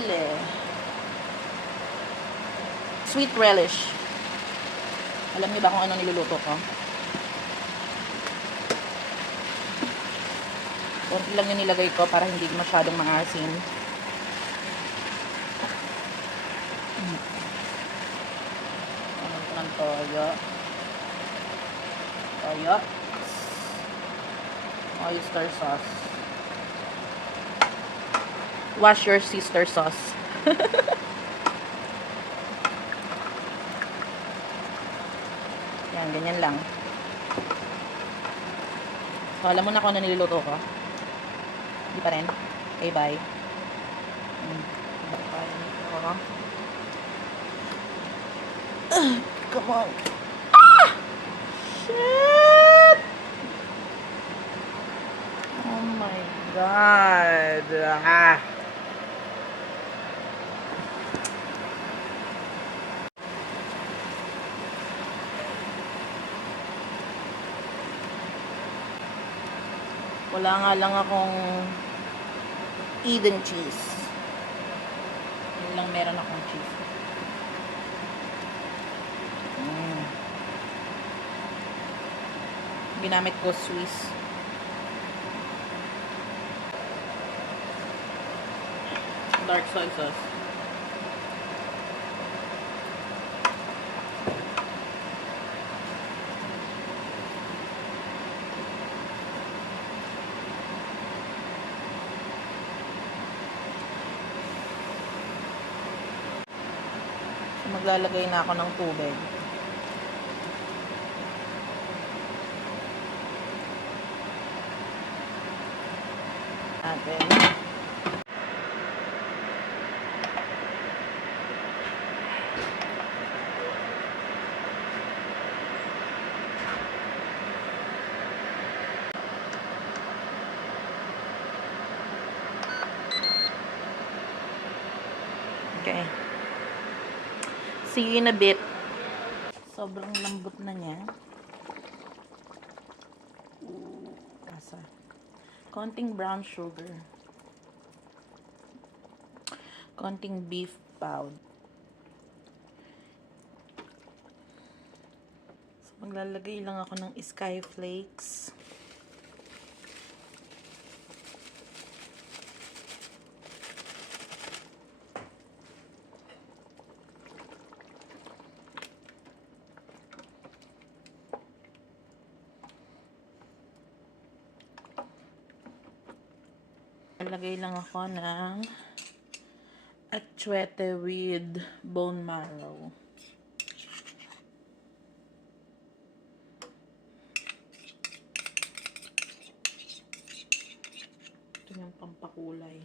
parsley. Sweet relish. Alam niyo ba kung ano niluluto ko? Konti lang yung nilagay ko para hindi masyadong maasim. Ano ko ng toyo. Toyo. Oyster sauce. Wash your sister sauce. Yan, ganyan lang. So, alam mo na kung ano niluluto ko? Hindi pa rin? Okay, bye. Come on. Ah! Shit! Oh my God. Ah. Wala nga lang akong Eden cheese. Yun lang meron akong cheese. Ginamit ko Swiss. Dark soy sauce. Maglalagay na ako ng tubig. Natin. Okay. See you in a bit. Sobrang lambot na niya. Asa. Konting brown sugar. Konting beef powder. So, maglalagay lang ako ng sky flakes. Lagay lang ako ng atsuete with bone marrow. Ito yung pampakulay.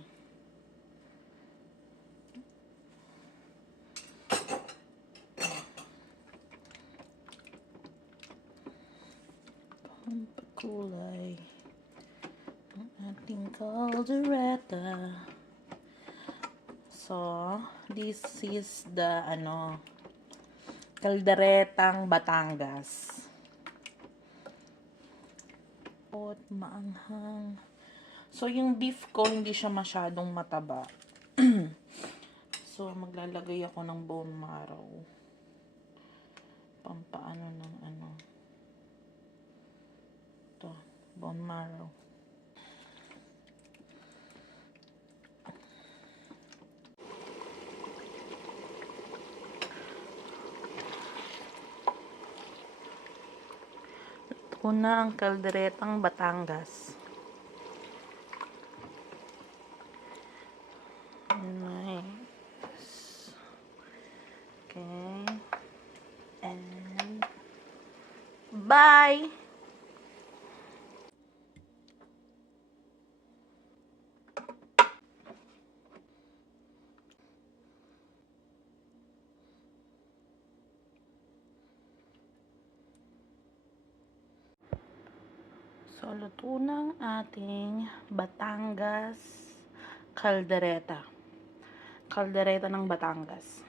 Pampakulay. Ating caldereta. So, this is the kalderetang Batangas. At maanghang. So, yung beef ko hindi siya masyadong mataba. So, maglalagay ako ng bone marrow. Pampaano ng ito, bone marrow. Una ang kalderetang Batangas. Nice. Okay. And bye! So, luto ng ating Batangas kaldereta. Kaldereta ng Batangas.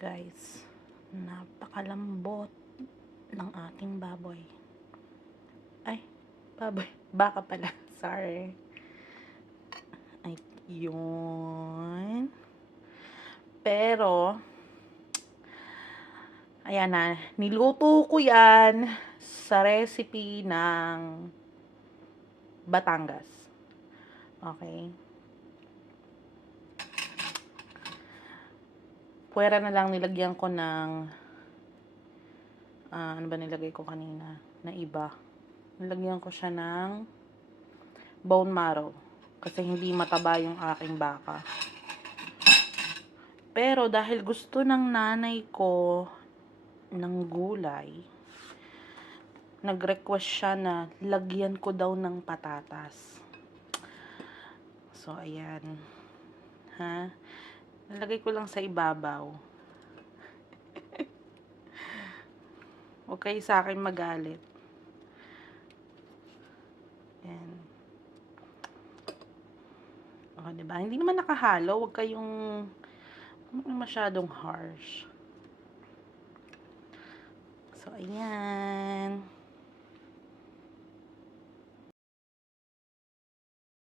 Guys, napakalambot ng ating baboy. Ay, baboy. Baka pala. Sorry. Ay, Yun. Pero, ayan na, niluto ko yan sa recipe ng Batangas. Okay. Puwera na lang nilagyan ko ng, ano ba nilagay ko kanina na iba? Nilagyan ko siya ng bone marrow. Kasi hindi mataba yung aking baka. Pero dahil gusto ng nanay ko ng gulay, nag-request siya na lagyan ko daw ng patatas. So, ayan. Ha? Nalagay ko lang sa ibabaw. Huwag kayo sa akin magalit. Ayan. O, diba? Hindi naman nakahalo. Huwag kayong masyadong harsh. So, ayan.